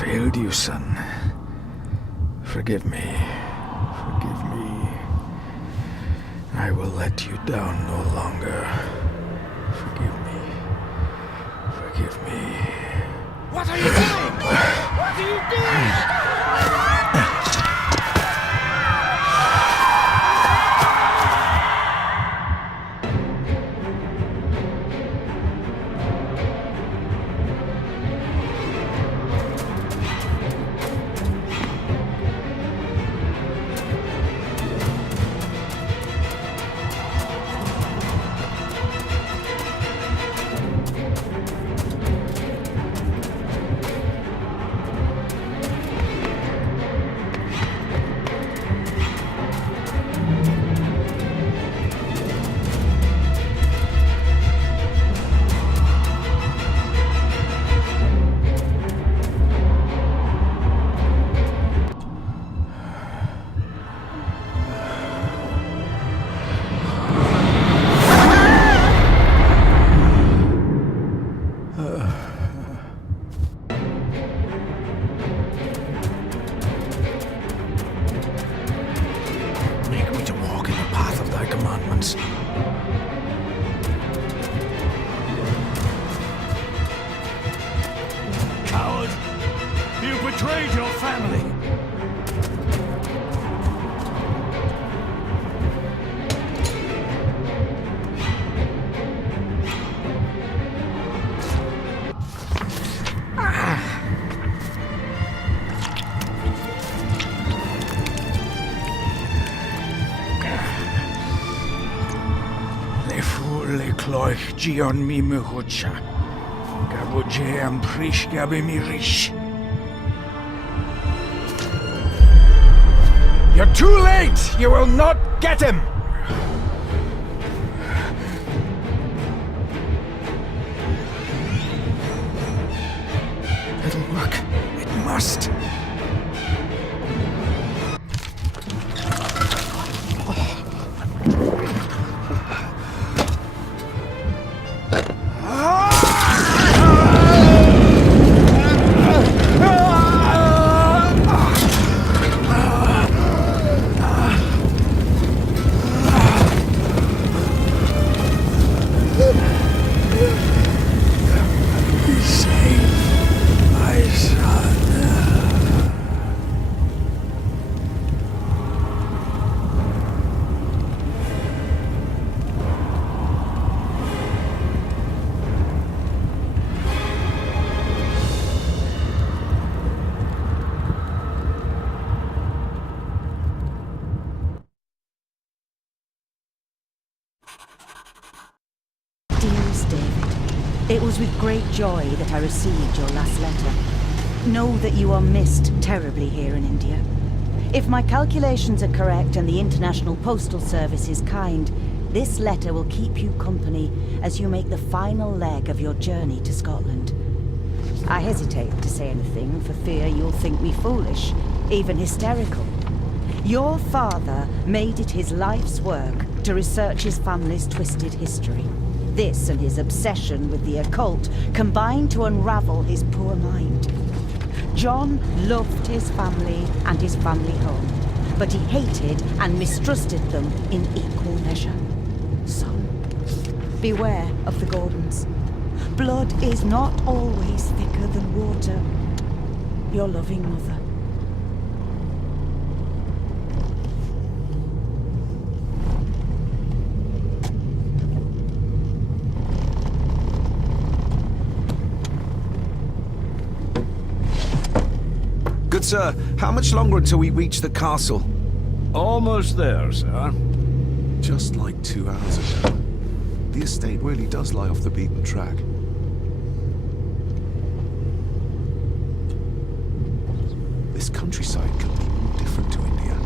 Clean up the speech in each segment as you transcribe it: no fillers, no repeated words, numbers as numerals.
Failed you, son. Forgive me. Forgive me. I will let you down no longer. Forgive me. Forgive me. What are you doing? What are you doing? Coward! You betrayed your family! Cloich Gion mi muhucha. Gaboje am prish gabe mi rish. You're too late! You will not get him! It'll work. It must. It was with great joy that I received your last letter. Know that you are missed terribly here in India. If my calculations are correct and the International Postal Service is kind, this letter will keep you company as you make the final leg of your journey to Scotland. I hesitate to say anything for fear you'll think me foolish, even hysterical. Your father made it his life's work to research his family's twisted history. This and his obsession with the occult combined to unravel his poor mind. John loved his family and his family home, but he hated and mistrusted them in equal measure. Son, beware of the Gordons. Blood is not always thicker than water. Your loving mother. Good sir, how much longer until we reach the castle? Almost there, sir. Just like 2 hours ago. The estate really does lie off the beaten track. This countryside could be different to India.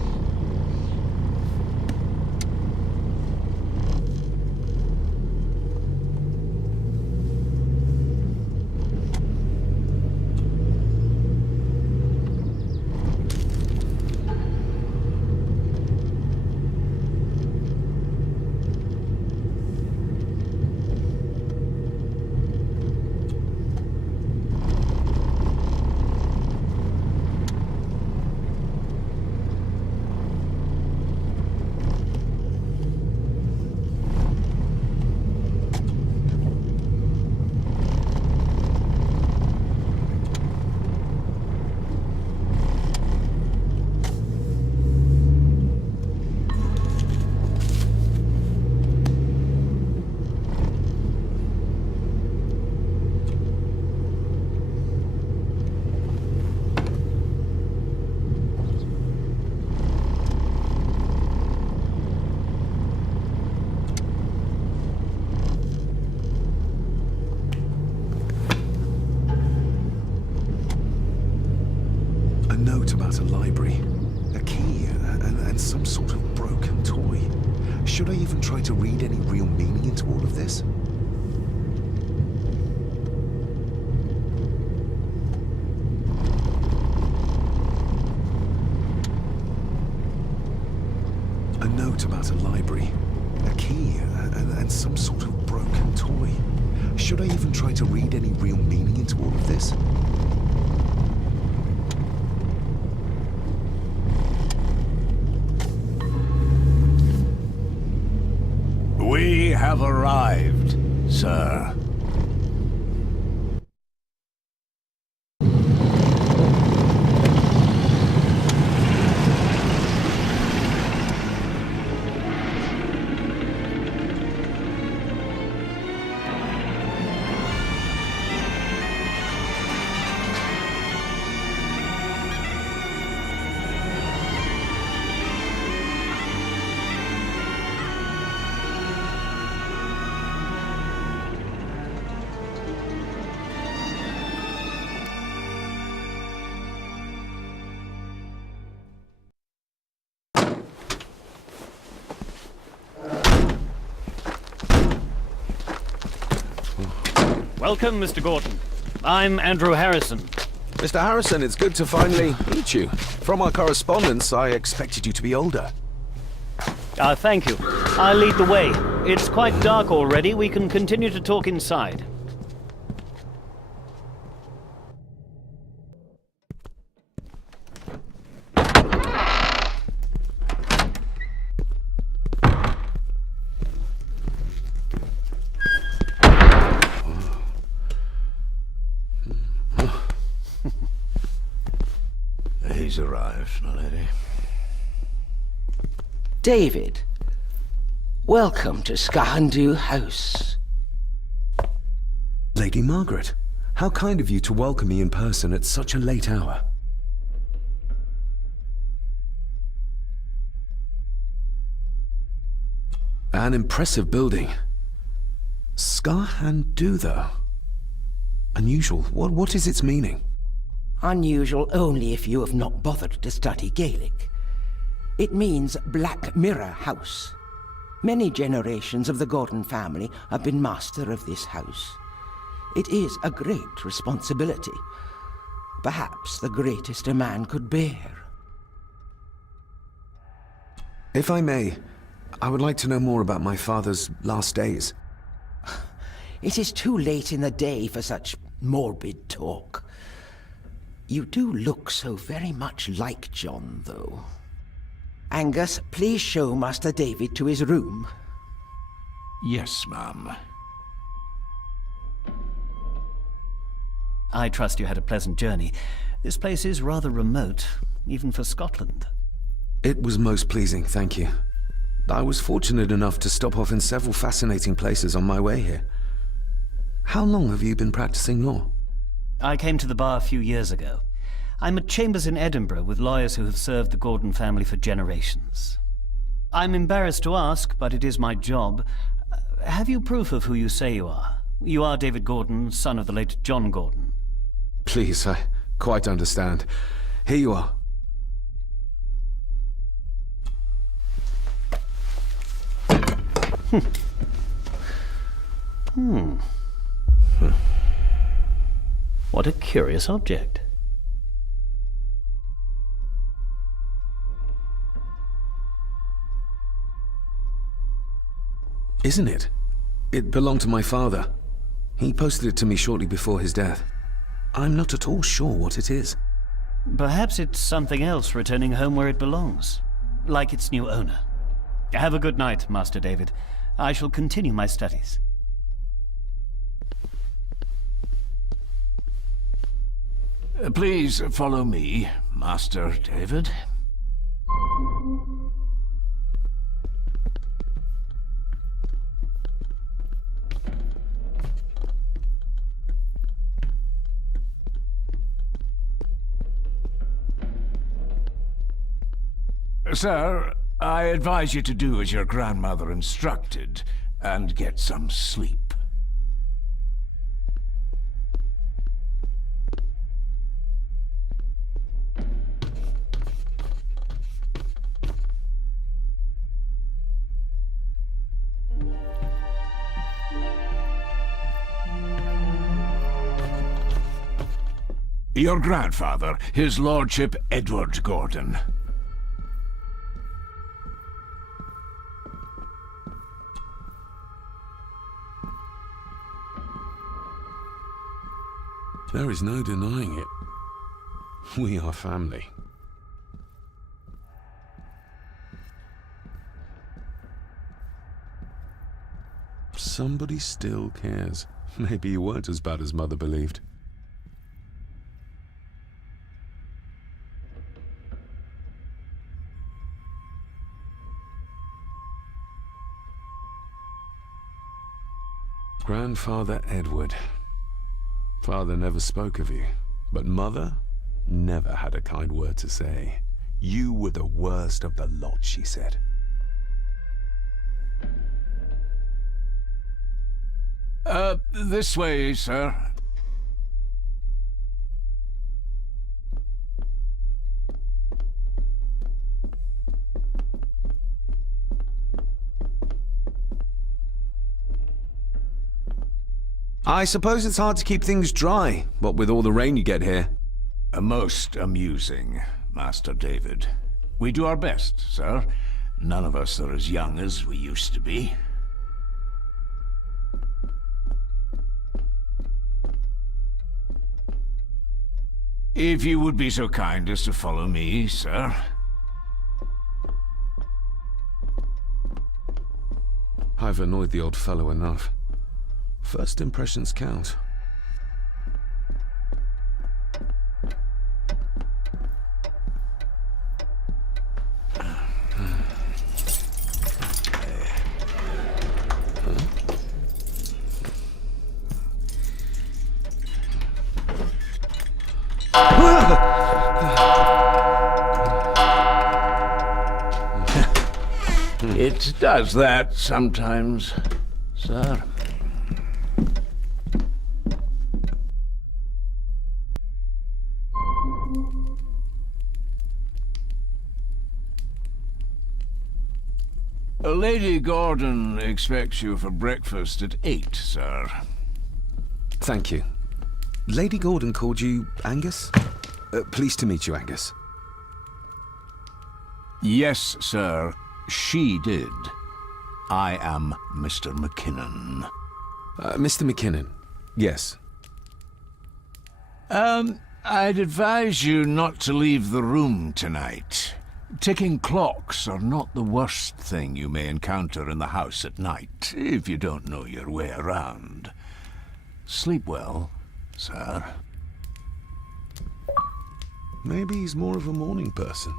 some sort of broken toy. Should I even try to read any real meaning into all of this? A note about a library, a key, and some sort of broken toy. Should I even try to read any real meaning into all of this? We have arrived, sir. Welcome, Mr. Gordon. I'm Andrew Harrison. Mr. Harrison, it's good to finally meet you. From our correspondence, I expected you to be older. Thank you. I'll lead the way. It's quite dark already. We can continue to talk inside. He's arrived, my lady. David, welcome to Skahandu House. Lady Margaret, how kind of you to welcome me in person at such a late hour. An impressive building. Skahandu, though. Unusual. What is its meaning? Unusual only if you have not bothered to study Gaelic. It means Black Mirror House. Many generations of the Gordon family have been master of this house. It is a great responsibility. Perhaps the greatest a man could bear. If I may, I would like to know more about my father's last days. It is too late in the day for such morbid talk. You do look so very much like John, though. Angus, please show Master David to his room. Yes, ma'am. I trust you had a pleasant journey. This place is rather remote, even for Scotland. It was most pleasing, thank you. I was fortunate enough to stop off in several fascinating places on my way here. How long have you been practicing law? I came to the bar a few years ago. I'm at chambers in Edinburgh with lawyers who have served the Gordon family for generations. I'm embarrassed to ask, but it is my job. Have you proof of who you say you are? You are David Gordon, son of the late John Gordon. Please, I quite understand. Here you are. What a curious object. Isn't it? It belonged to my father. He posted it to me shortly before his death. I'm not at all sure what it is. Perhaps it's something else returning home where it belongs, like its new owner. Have a good night, Master David. I shall continue my studies. Please follow me, Master David. Sir, I advise you to do as your grandmother instructed, and get some sleep. Your grandfather, his lordship Edward Gordon. There is no denying it. We are family. Somebody still cares. Maybe you weren't as bad as Mother believed. Grandfather Edward. Father never spoke of you, but Mother never had a kind word to say. You were the worst of the lot, she said. This way, sir. I suppose it's hard to keep things dry, what with all the rain you get here. Most amusing, Master David. We do our best, sir. None of us are as young as we used to be. If you would be so kind as to follow me, sir. I've annoyed the old fellow enough. First impressions count. It does that sometimes, sir. Lady Gordon expects you for breakfast at 8, sir. Thank you. Lady Gordon called you Angus? Pleased to meet you, Angus. Yes, sir. She did. I am Mr. McKinnon. Mr. McKinnon. Yes. I'd advise you not to leave the room tonight. Ticking clocks are not the worst thing you may encounter in the house at night, if you don't know your way around. Sleep well, sir. Maybe he's more of a morning person.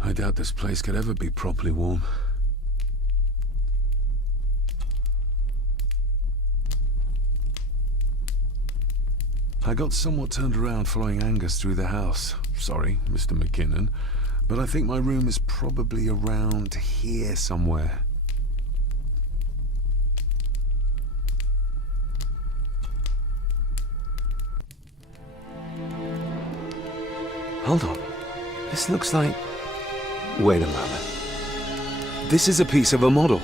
I doubt this place could ever be properly warm. I got somewhat turned around following Angus through the house. Sorry, Mr. McKinnon, but I think my room is probably around here somewhere. Hold on. This looks like... Wait a moment. This is a piece of a model.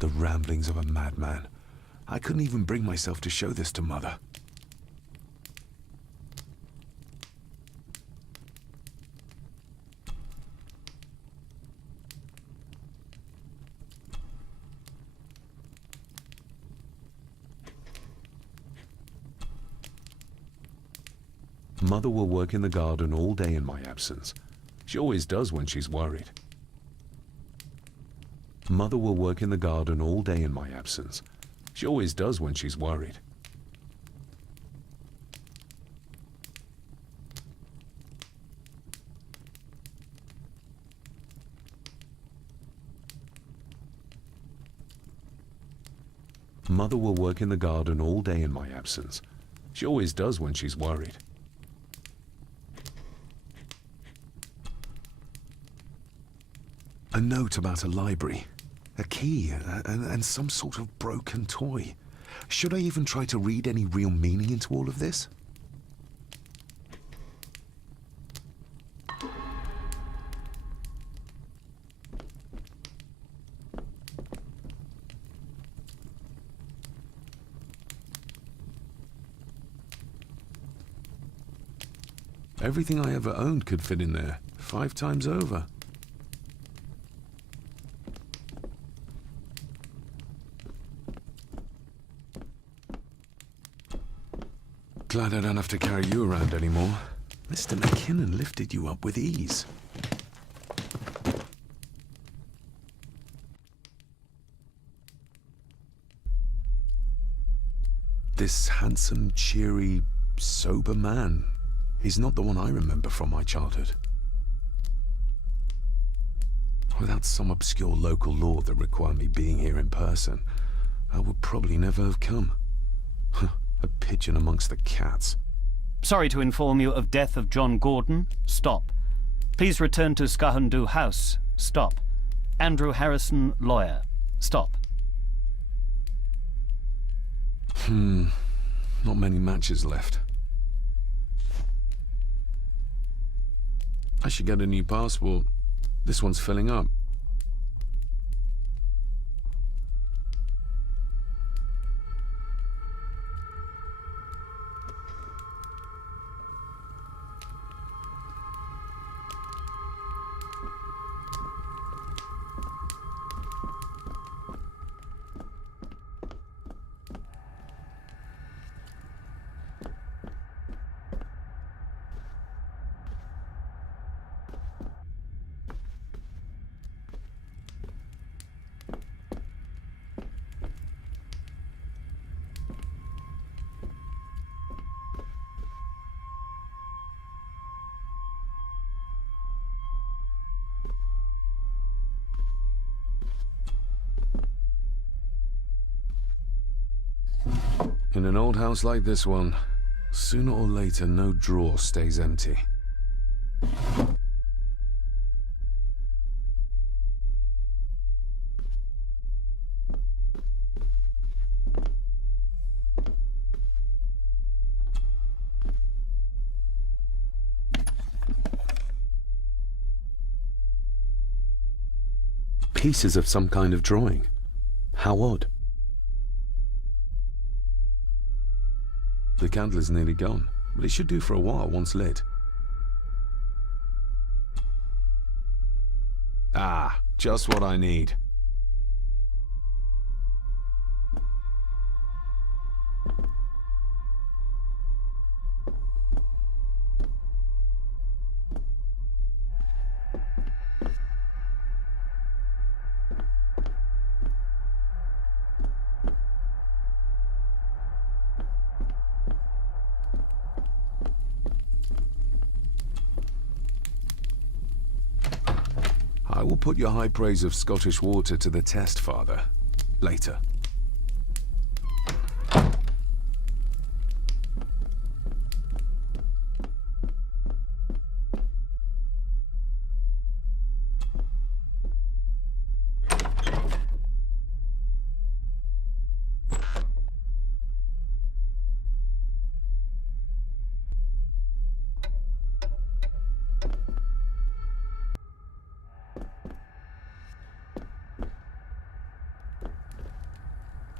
The ramblings of a madman. I couldn't even bring myself to show this to Mother. Mother will work in the garden all day in my absence. She always does when she's worried. Mother will work in the garden all day in my absence. She always does when she's worried. Mother will work in the garden all day in my absence. She always does when she's worried. A note about a library, a key, and some sort of broken toy. Should I even try to read any real meaning into all of this? Everything I ever owned could fit in there, 5 times over. Glad I don't have to carry you around anymore. Mr. McKinnon lifted you up with ease. This handsome, cheery, sober man. He's not the one I remember from my childhood. Without some obscure local law that required me being here in person, I would probably never have come. A pigeon amongst the cats. Sorry to inform you of death of John Gordon. Stop. Please return to Skahundu House. Stop. Andrew Harrison, lawyer. Stop. Not many matches left. I should get a new passport. This one's filling up. In an old house like this one, sooner or later no drawer stays empty. Pieces of some kind of drawing. How odd. The candle is nearly gone, but it should do for a while once lit. Ah, just what I need. I will put your high praise of Scottish water to the test, Father. Later.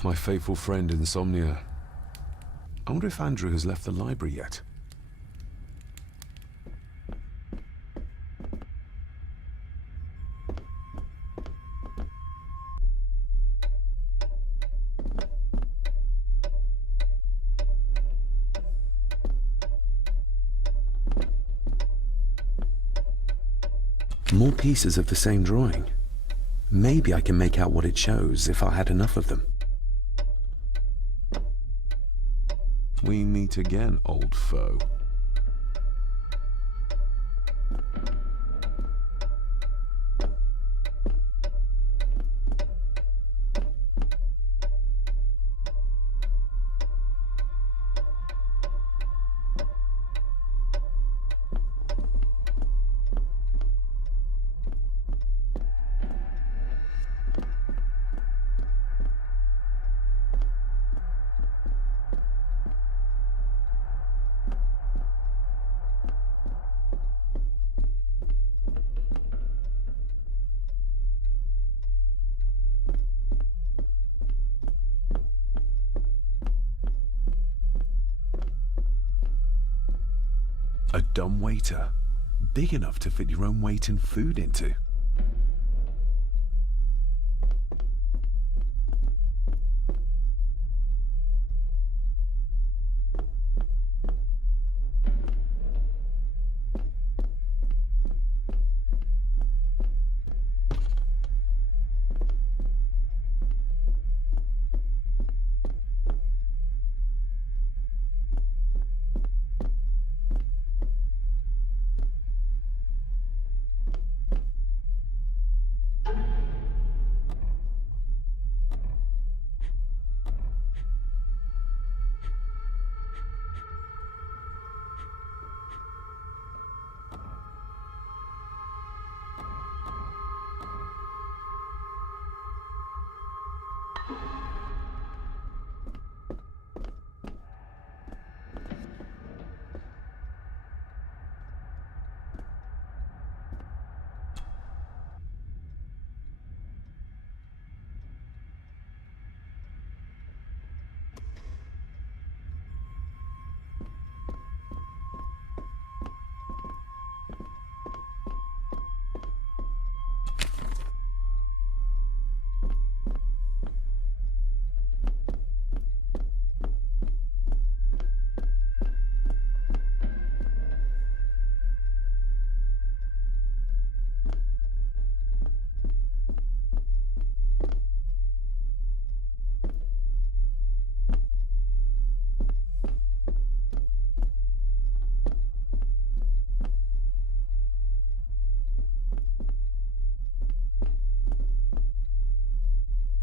My faithful friend Insomnia. I wonder if Andrew has left the library yet. More pieces of the same drawing. Maybe I can make out what it shows if I had enough of them. We meet again, old foe. A dumb waiter, big enough to fit your own weight and food into.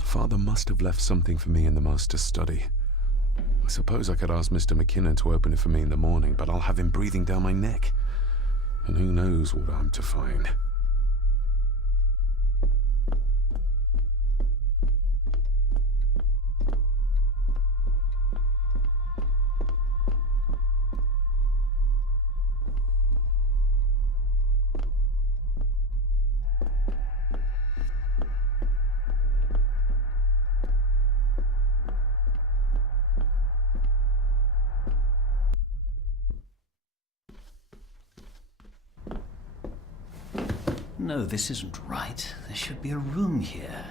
Father must have left something for me in the master's study. I suppose I could ask Mr. McKinnon to open it for me in the morning, but I'll have him breathing down my neck. And who knows what I'm to find. No, this isn't right. There should be a room here.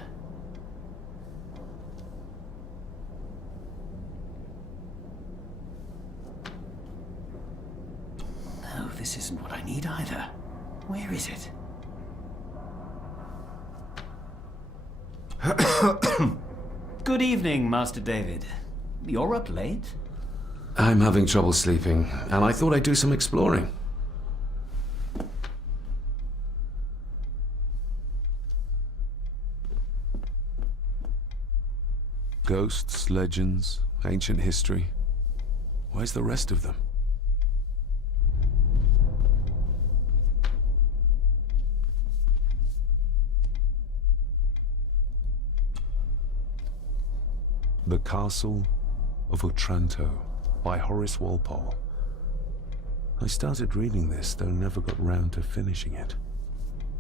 No, this isn't what I need either. Where is it? Good evening, Master David. You're up late? I'm having trouble sleeping, and I thought I'd do some exploring. Ghosts, legends, ancient history. Where's the rest of them? The Castle of Otranto by Horace Walpole. I started reading this, though never got round to finishing it.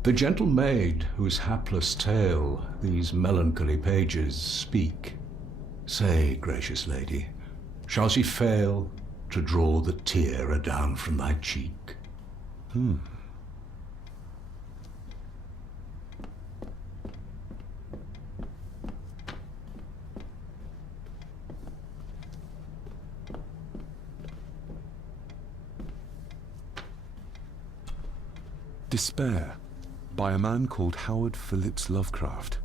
The gentle maid whose hapless tale these melancholy pages speak Say, gracious lady, shall she fail to draw the tear adown from thy cheek? Despair, by a man called Howard Phillips Lovecraft.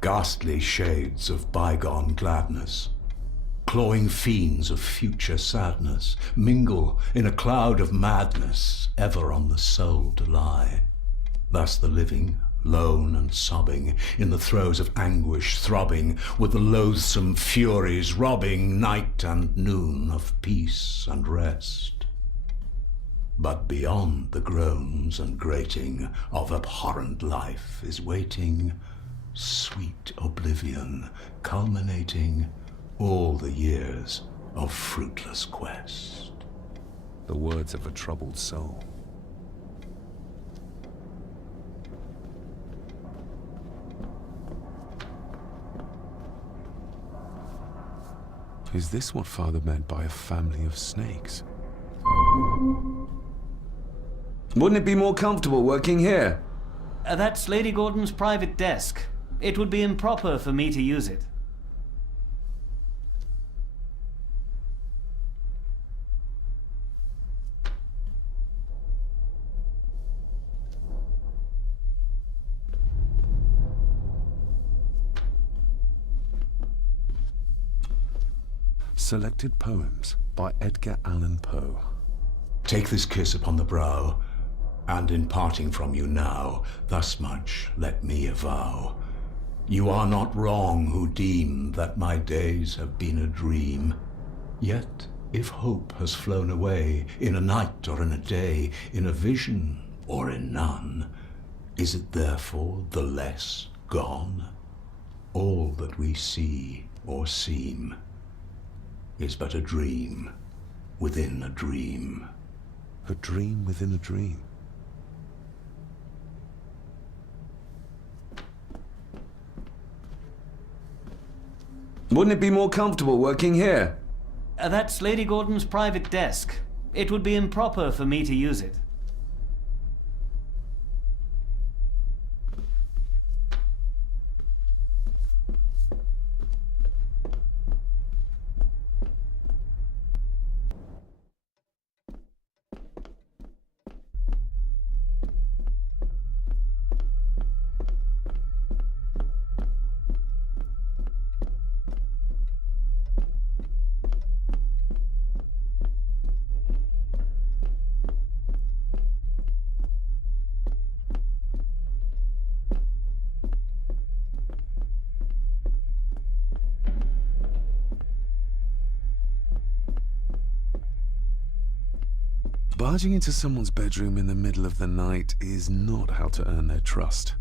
Ghastly shades of bygone gladness, clawing fiends of future sadness, mingle in a cloud of madness, ever on the soul to lie. Thus the living, lone and sobbing, in the throes of anguish throbbing, with the loathsome furies robbing night and noon of peace and rest. But beyond the groans and grating of abhorrent life is waiting sweet oblivion, culminating all the years of fruitless quest. The words of a troubled soul. Is this what Father meant by a family of snakes? Wouldn't it be more comfortable working here? That's Lady Gordon's private desk. It would be improper for me to use it. Selected Poems by Edgar Allan Poe. Take this kiss upon the brow, and in parting from you now, thus much let me avow. You are not wrong who deem that my days have been a dream. Yet, if hope has flown away, in a night or in a day, in a vision or in none, is it therefore the less gone? All that we see or seem is but a dream within a dream. A dream within a dream. Wouldn't it be more comfortable working here? That's Lady Gordon's private desk. It would be improper for me to use it. Barging into someone's bedroom in the middle of the night is not how to earn their trust.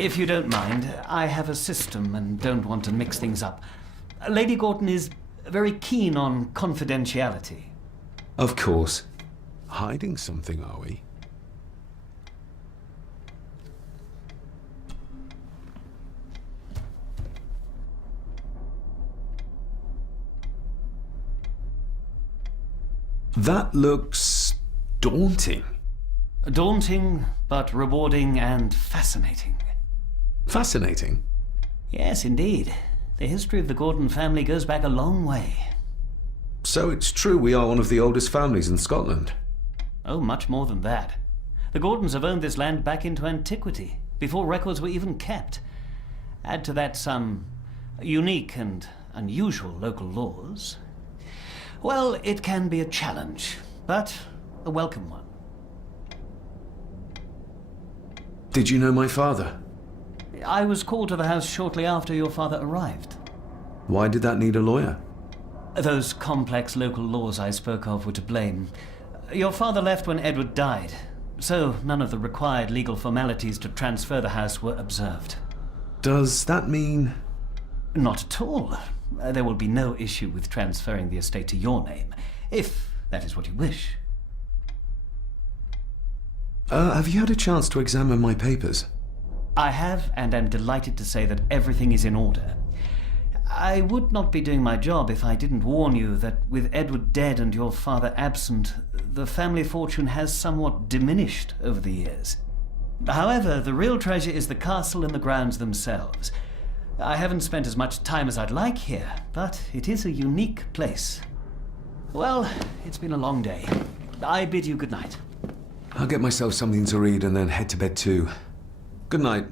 If you don't mind, I have a system and don't want to mix things up. Lady Gordon is very keen on confidentiality. Of course. Hiding something, are we? That looks daunting. Daunting, but rewarding and fascinating. Fascinating? Yes, indeed. The history of the Gordon family goes back a long way. So it's true we are one of the oldest families in Scotland? Oh, much more than that. The Gordons have owned this land back into antiquity, before records were even kept. Add to that some unique and unusual local laws. Well, it can be a challenge, but a welcome one. Did you know my father? I was called to the house shortly after your father arrived. Why did that need a lawyer? Those complex local laws I spoke of were to blame. Your father left when Edward died, so none of the required legal formalities to transfer the house were observed. Does that mean... Not at all. There will be no issue with transferring the estate to your name, if that is what you wish. Have you had a chance to examine my papers? I have, and am delighted to say that everything is in order. I would not be doing my job if I didn't warn you that with Edward dead and your father absent, the family fortune has somewhat diminished over the years. However, the real treasure is the castle and the grounds themselves. I haven't spent as much time as I'd like here, but it is a unique place. Well, it's been a long day. I bid you good night. I'll get myself something to read and then head to bed too. Good night.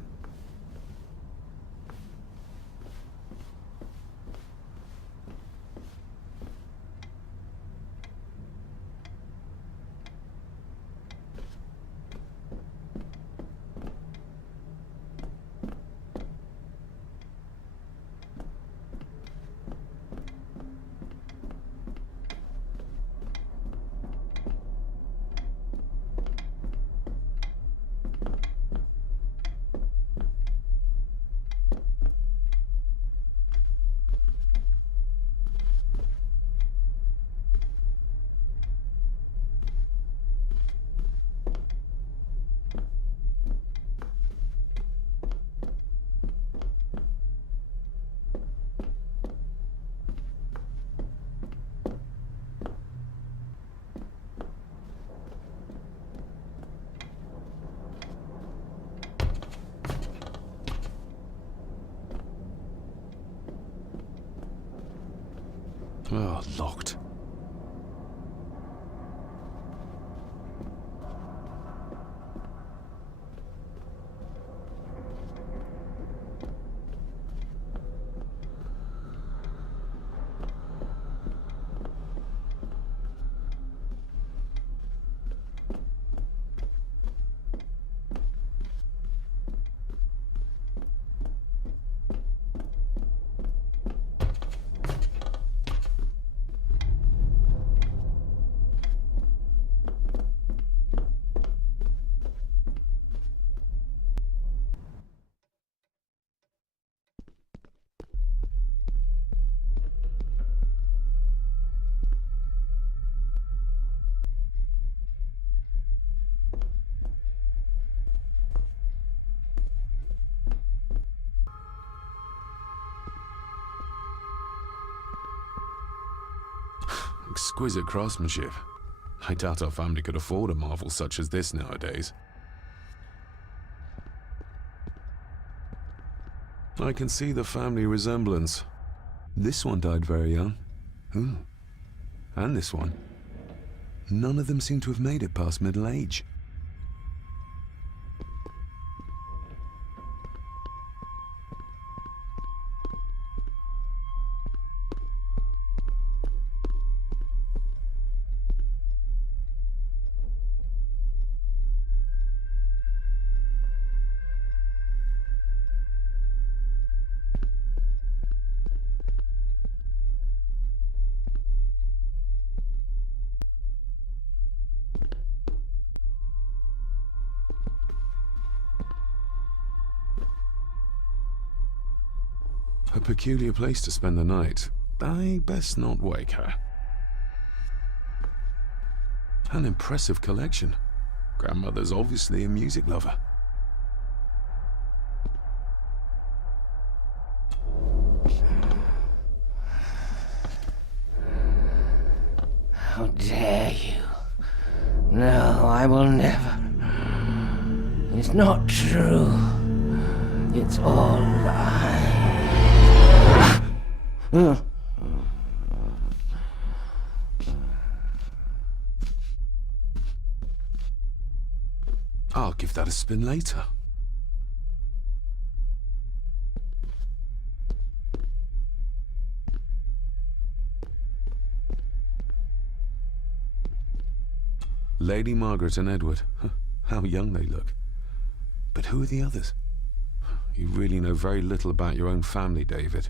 Oh, locked. Exquisite craftsmanship. I doubt our family could afford a marvel such as this nowadays. I can see the family resemblance. This one died very young. Ooh. And this one. None of them seem to have made it past middle age. A peculiar place to spend the night. I best not wake her. An impressive collection. Grandmother's obviously a music lover. How dare you? No, I will never. It's not true. It's all lies. I'll give that a spin later. Lady Margaret and Edward. How young they look. But who are the others? You really know very little about your own family, David.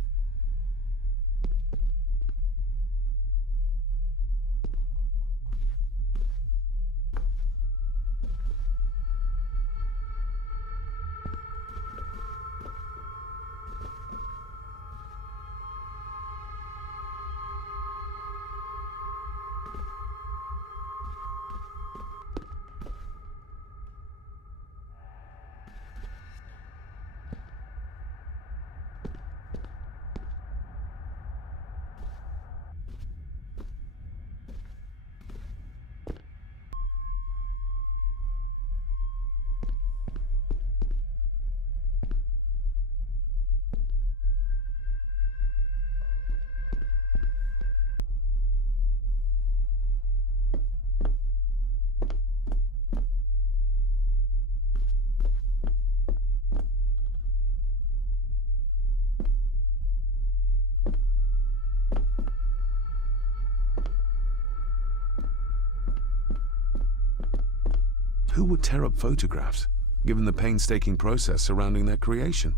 Who would tear up photographs, given the painstaking process surrounding their creation?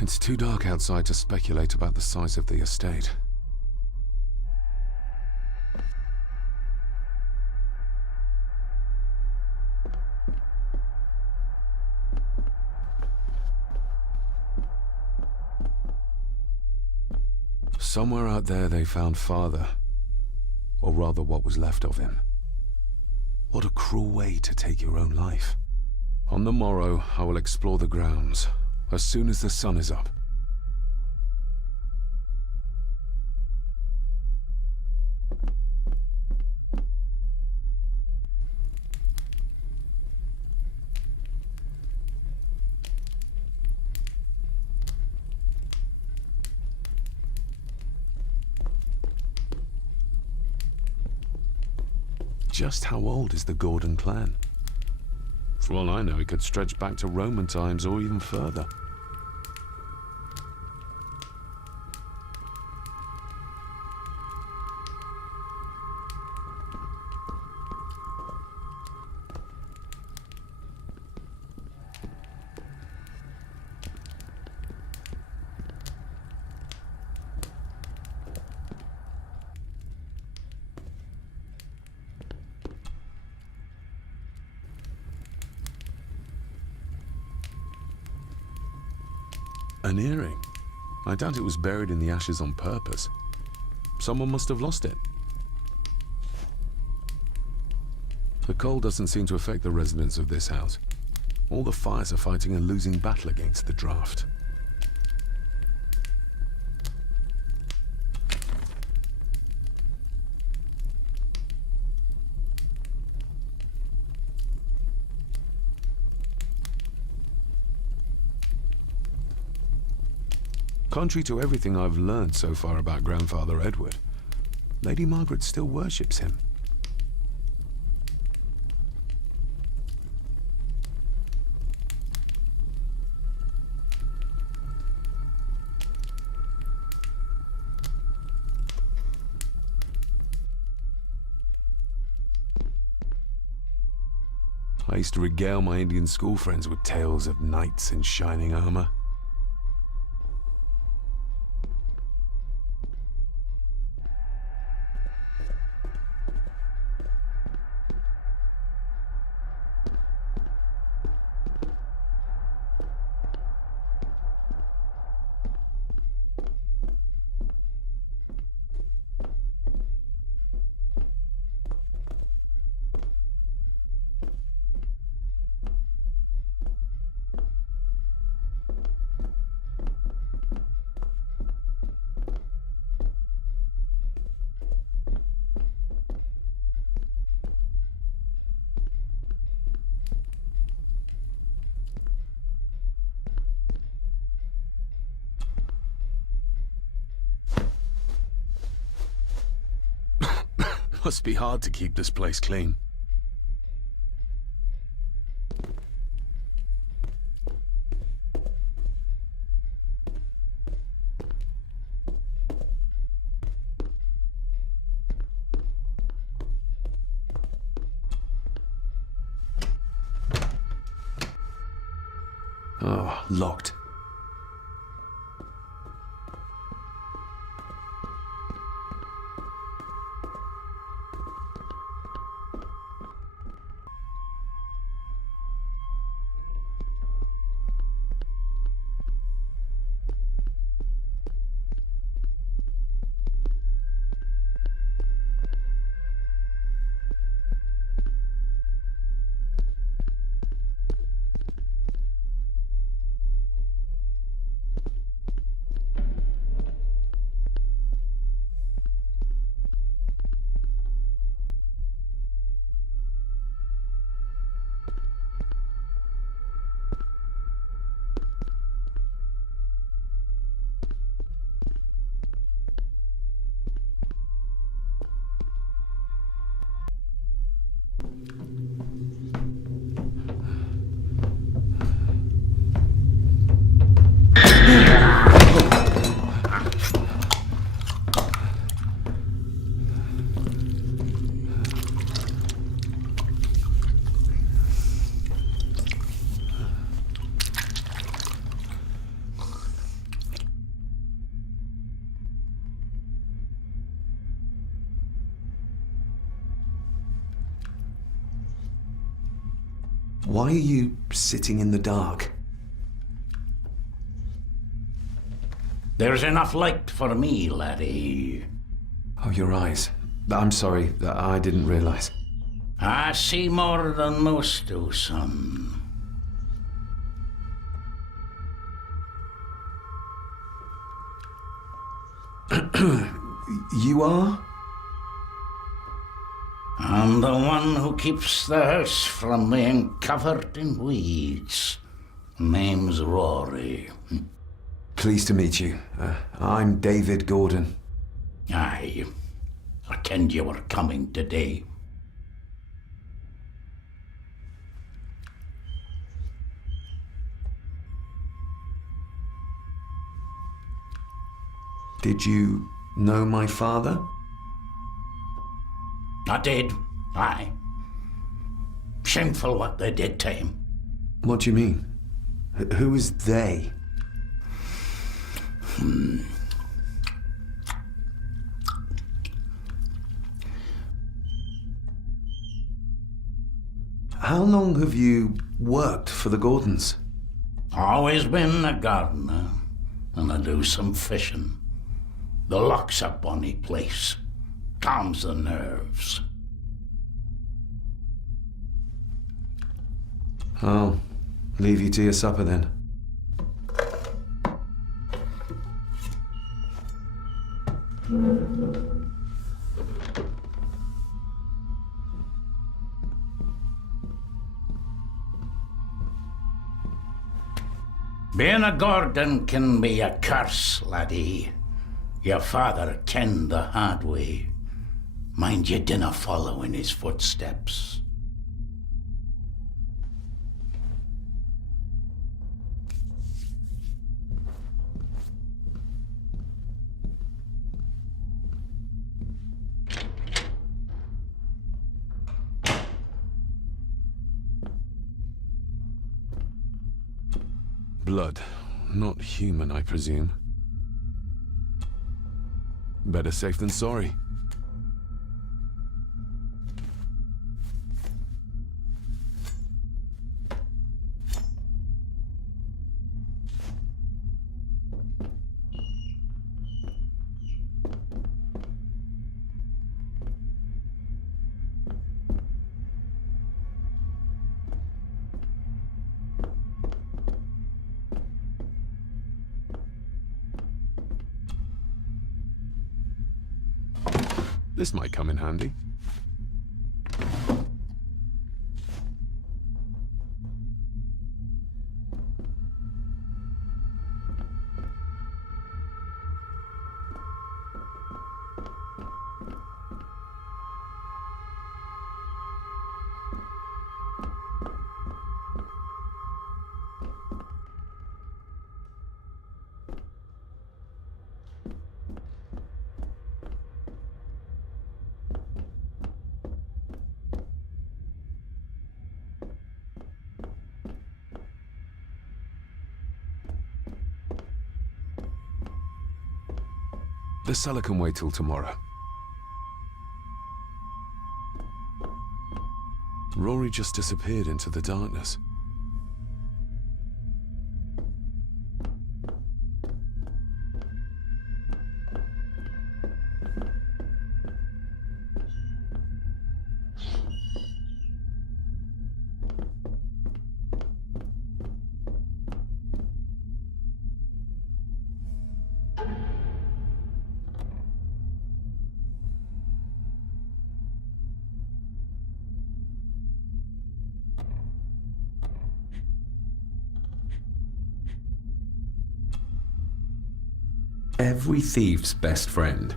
It's too dark outside to speculate about the size of the estate. Somewhere out there they found Father. Or rather, what was left of him. What a cruel way to take your own life. On the morrow, I will explore the grounds, as soon as the sun is up. Just how old is the Gordon clan? For all I know, it could stretch back to Roman times or even further. An earring. I doubt it was buried in the ashes on purpose. Someone must have lost it. The cold doesn't seem to affect the residents of this house. All the fires are fighting a losing battle against the draft. Contrary to everything I've learned so far about Grandfather Edward, Lady Margaret still worships him. I used to regale my Indian school friends with tales of knights in shining armor. Must be hard to keep this place clean. Oh, locked. Why are you sitting in the dark? There's enough light for me, laddie. Oh, your eyes. I'm sorry, I didn't realize. I see more than most do, son. You are? I'm the one who keeps the house from being covered in weeds. Name's Rory. Pleased to meet you. I'm David Gordon. Aye. I kenned you were coming today. Did you know my father? I did, aye. Shameful what they did to him. What do you mean? Who is they? How long have you worked for the Gordons? Always been a gardener, and I do some fishing. The loch's a bonny place. Calms the nerves. I'll leave you to your supper then. Being a Gordon can be a curse, laddie. Your father kenned the hard way. Mind you dinna follow in his footsteps. Blood. Not human, I presume. Better safe than sorry. This might come in handy. The cellar can wait till tomorrow. Rory just disappeared into the darkness. Every thief's best friend.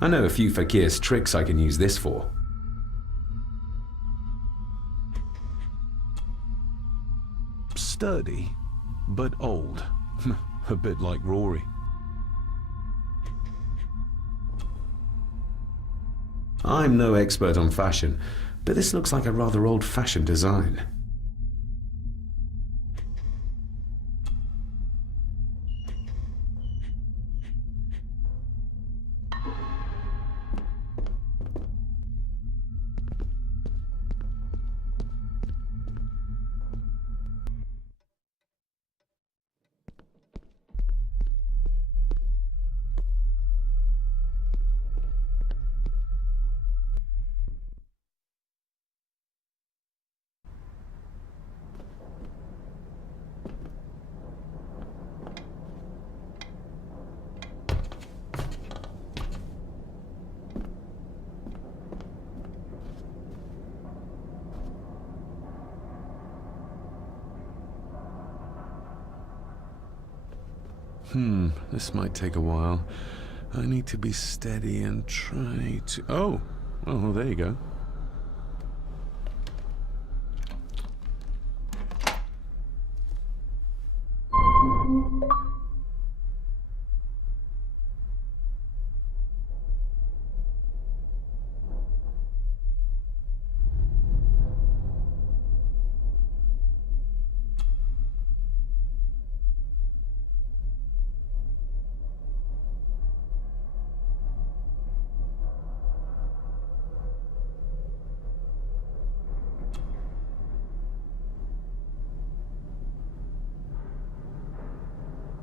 I know a few Fakir's tricks I can use this for. Sturdy, but old. A bit like Rory. I'm no expert on fashion, but this looks like a rather old-fashioned design. This might take a while. I need to be steady and try to... Oh, well, there you go.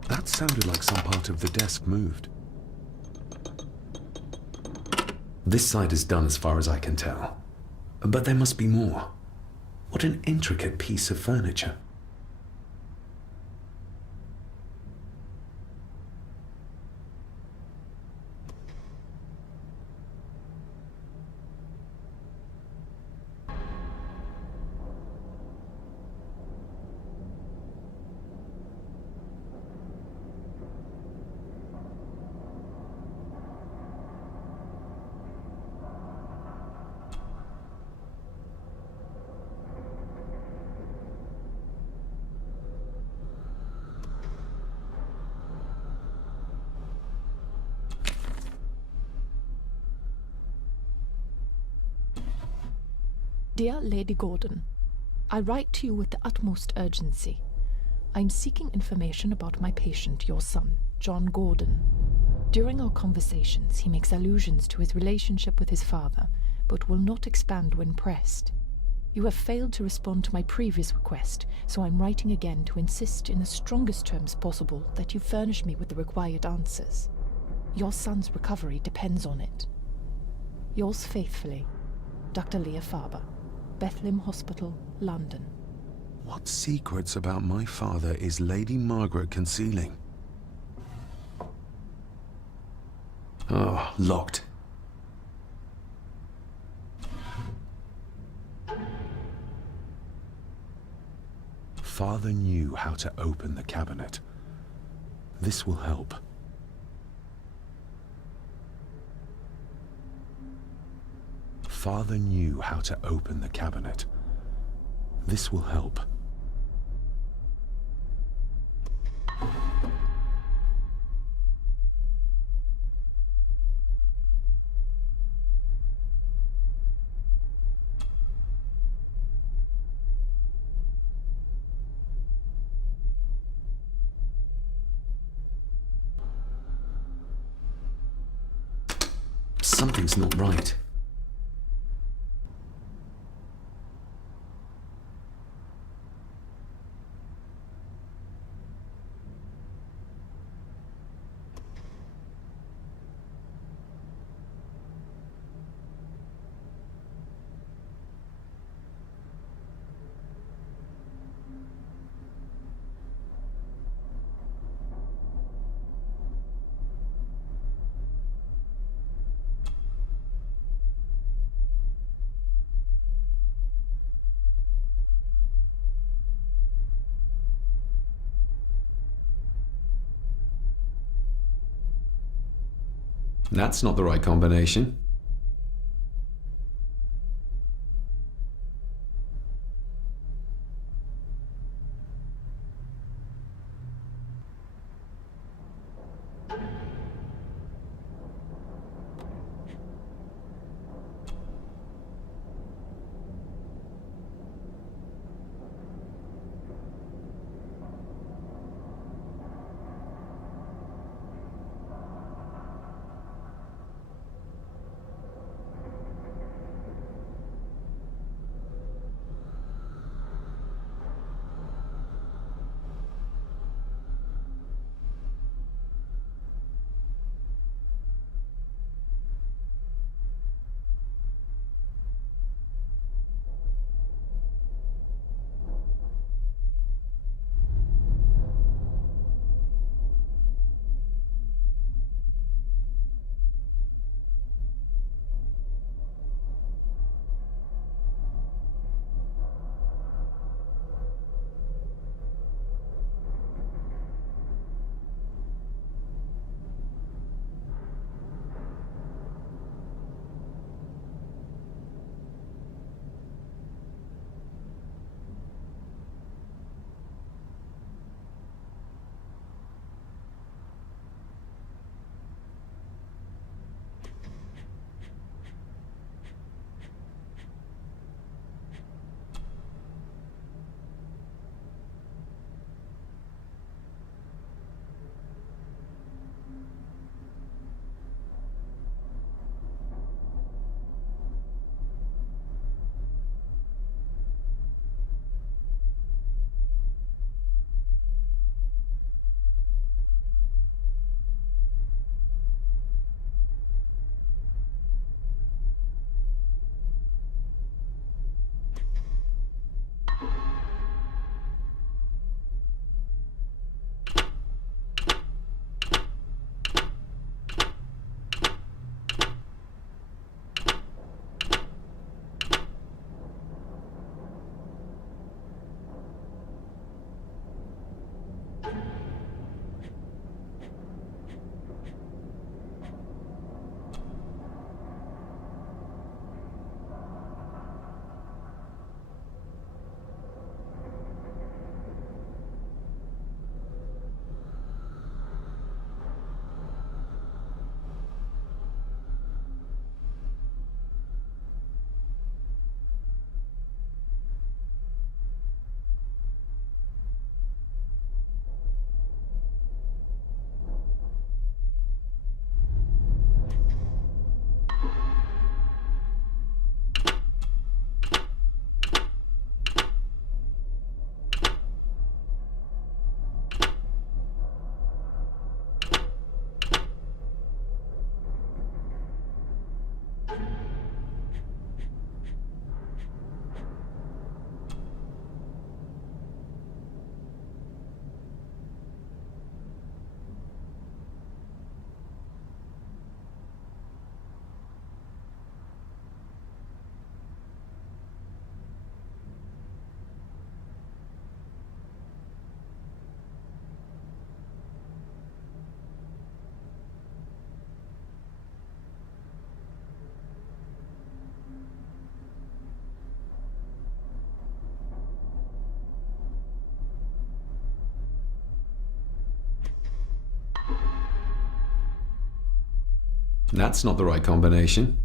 That sounded like some part of the desk moved. This side is done as far as I can tell. But there must be more. What an intricate piece of furniture. Dear Lady Gordon, I write to you with the utmost urgency. I am seeking information about my patient, your son, John Gordon. During our conversations, he makes allusions to his relationship with his father, but will not expand when pressed. You have failed to respond to my previous request, so I'm writing again to insist in the strongest terms possible that you furnish me with the required answers. Your son's recovery depends on it. Yours faithfully, Dr. Leah Farber, Bethlehem Hospital, London. What secrets about my father is Lady Margaret concealing? Oh, locked. Father knew how to open the cabinet. This will help. Father knew how to open the cabinet. This will help. something's not right. That's not the right combination. That's not the right combination.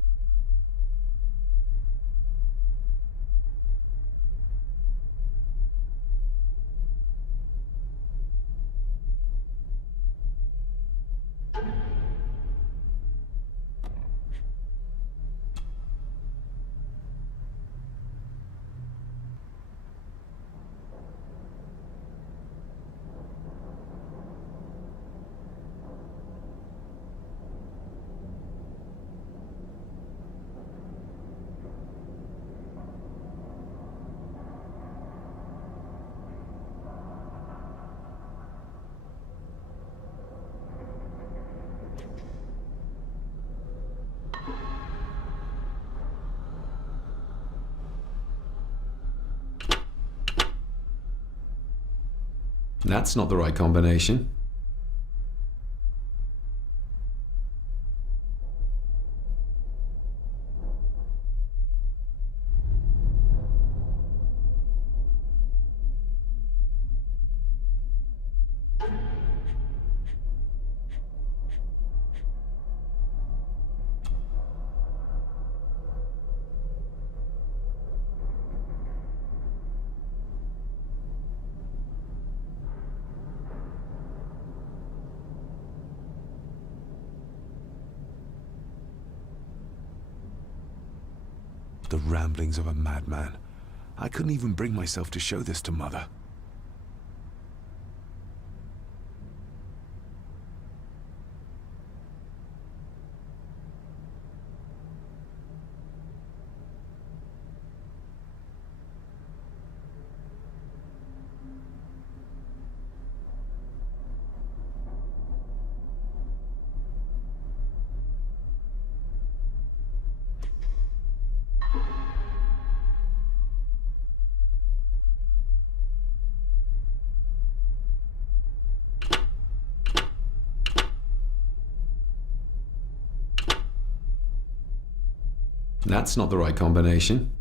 That's not the right combination. The ramblings of a madman. I couldn't even bring myself to show this to Mother. That's not the right combination.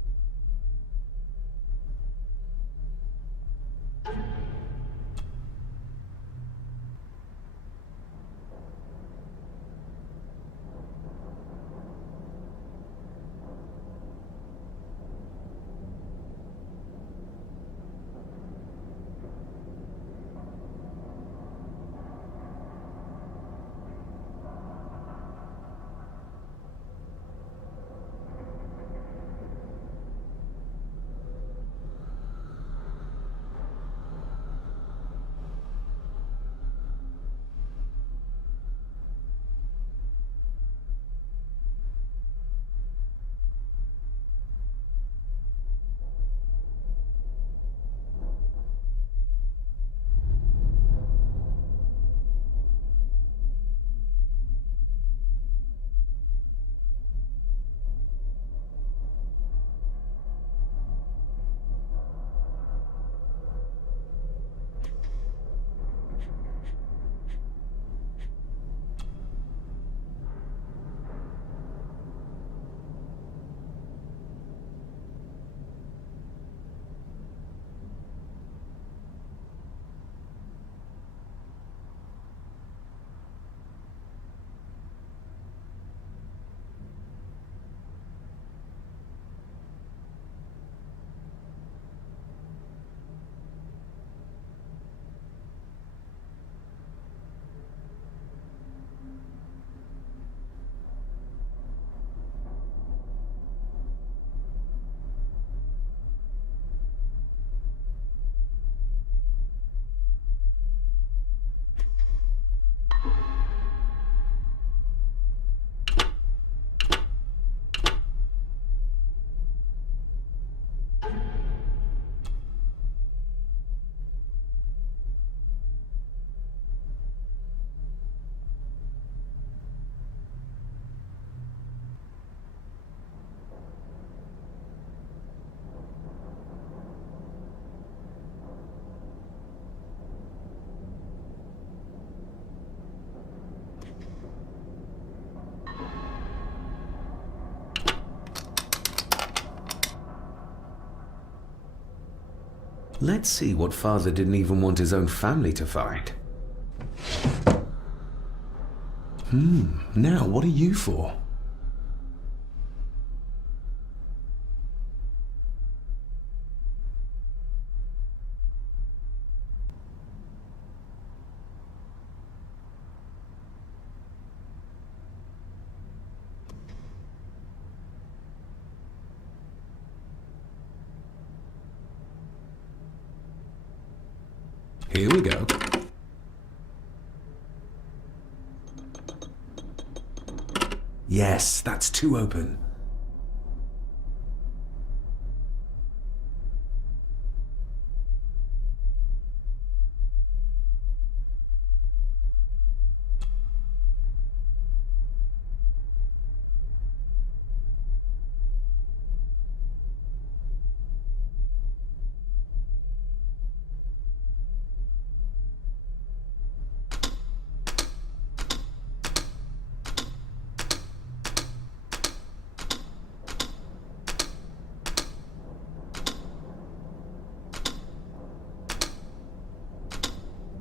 Let's see what Father didn't even want his own family to find. Now what are you for? Here we go. Yes, that's too open.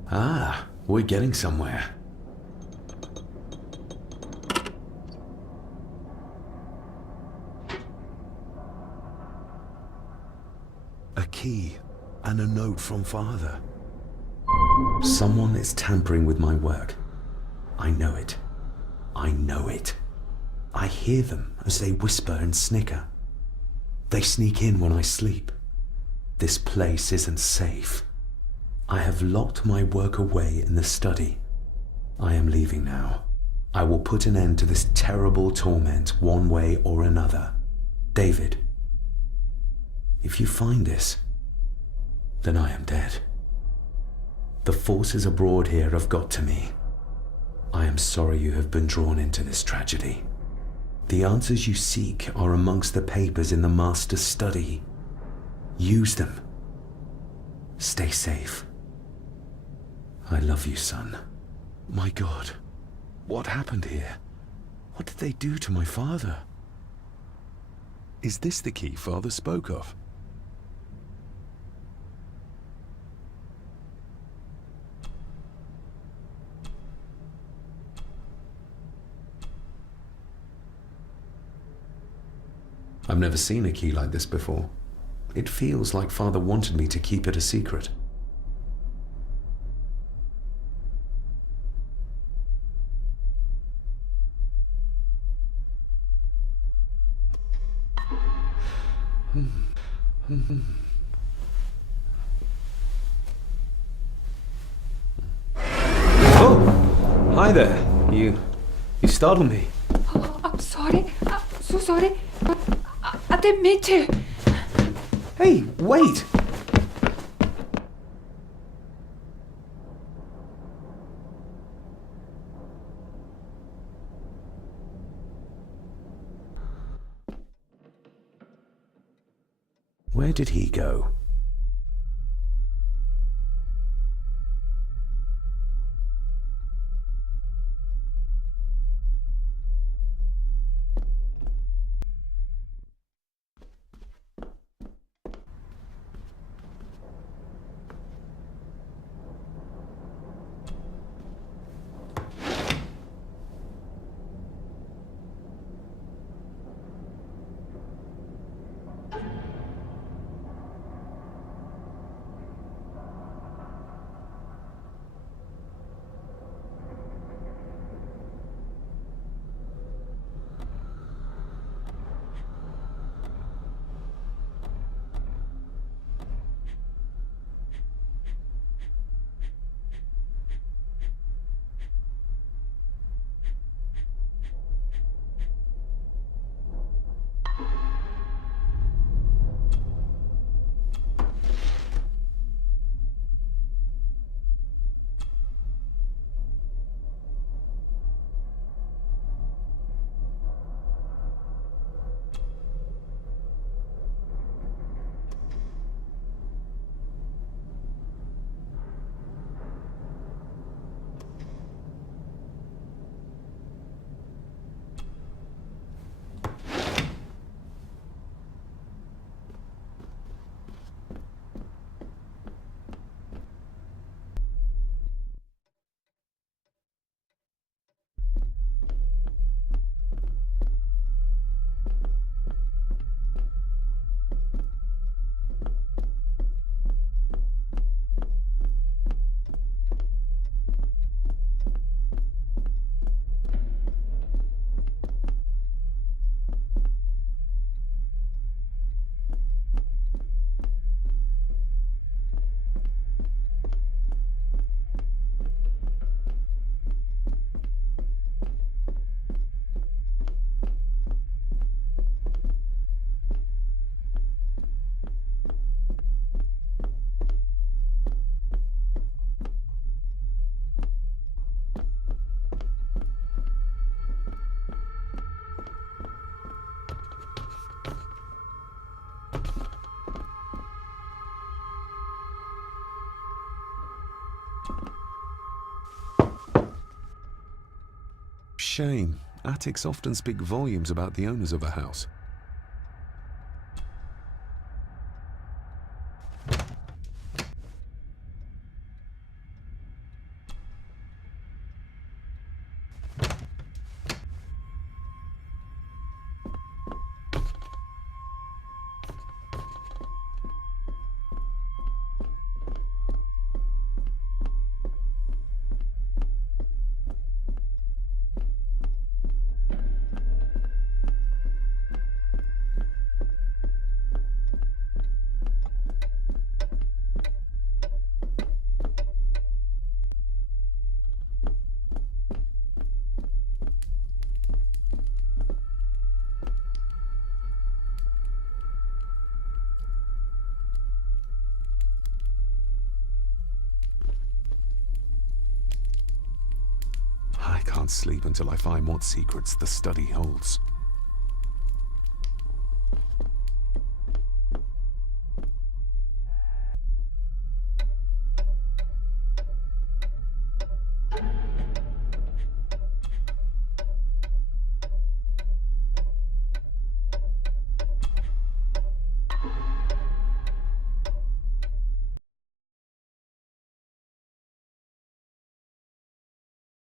Ah, we're getting somewhere. A key and a note from Father. Someone is tampering with my work. I know it. I know it. I hear them as they whisper and snicker. They sneak in when I sleep. This place isn't safe. I have locked my work away in the study. I am leaving now. I will put an end to this terrible torment one way or another. David, if you find this, then I am dead. The forces abroad here have got to me. I am sorry you have been drawn into this tragedy. The answers you seek are amongst the papers in the Master's study. Use them. Stay safe. I love you, son. My God, what happened here? What did they do to my father? Is this the key Father spoke of? I've never seen a key like this before. It feels like Father wanted me to keep it a secret. Oh! Hi there. You startled me. Oh, I'm sorry. I'm so sorry. But I didn't mean to. Hey, wait! Where did he go? Shame. Attics often speak volumes about the owners of a house. can't sleep until I find what secrets the study holds.